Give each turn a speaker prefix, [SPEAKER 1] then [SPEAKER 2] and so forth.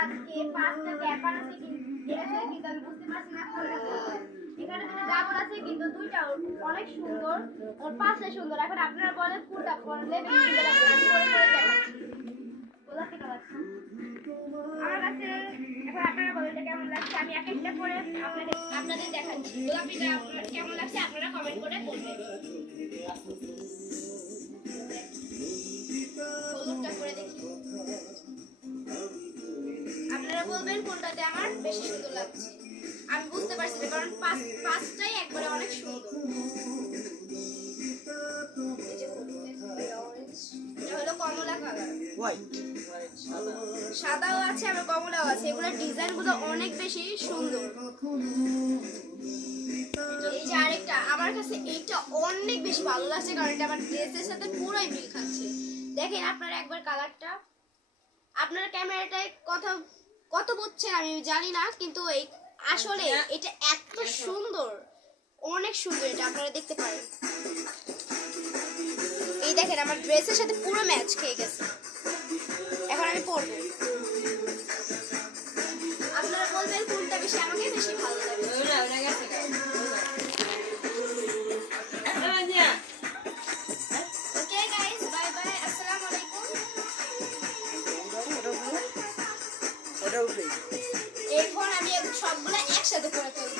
[SPEAKER 1] আজকে পাঁচটা ক্যাপার আছে কিন্তু আমি বুঝতে পারছি না। দুইটা অনেক সুন্দর আর পাঁচটা সুন্দর। এখন আপনারা বলেন কোনটা পরলে বেশি আমি পরে পরে দেখাচ্ছি। কেমন করে আপনাদের দেখাচ্ছি। কেমন লাগছে? বলবেন কোনটাতে আমার বেশি সুন্দর লাগছে? আমি বুঝতে পারছি না কারণ পাঁচ পাঁচটাই একবারে অনেক সুন্দর। এটা হলো কমলা কালার সাদাও আছে আবার কমলাও আছে। এগুলোর ডিজাইনগুলো অনেক বেশি সুন্দর। এই যে আরেকটা আমার কাছে এইটা অনেক বেশি ভালো লাগছে কারণ এটা আমার ড্রেসের সাথে পুরোই মিল খাচ্ছে। দেখেন আপনারা একবার কালারটা আপনারা ক্যামেরাটায় কত কত বলছে আমি জানি না কিন্তু এই আসলে এটা এত সুন্দর। অনেক সুন্দর এটা আপনারা দেখতে পারেন। এই দেখেন আমার ড্রেসের সাথে পুরো ম্যাচ খেয়ে গেছে। এখন আমি পরবো। আপনারা বলবেন কোনটা বেশি আমাকে বেশি ভালো লাগে।
[SPEAKER 2] উঠে
[SPEAKER 1] এরপর আমি সবগুলো একসাথে করে ফেলব।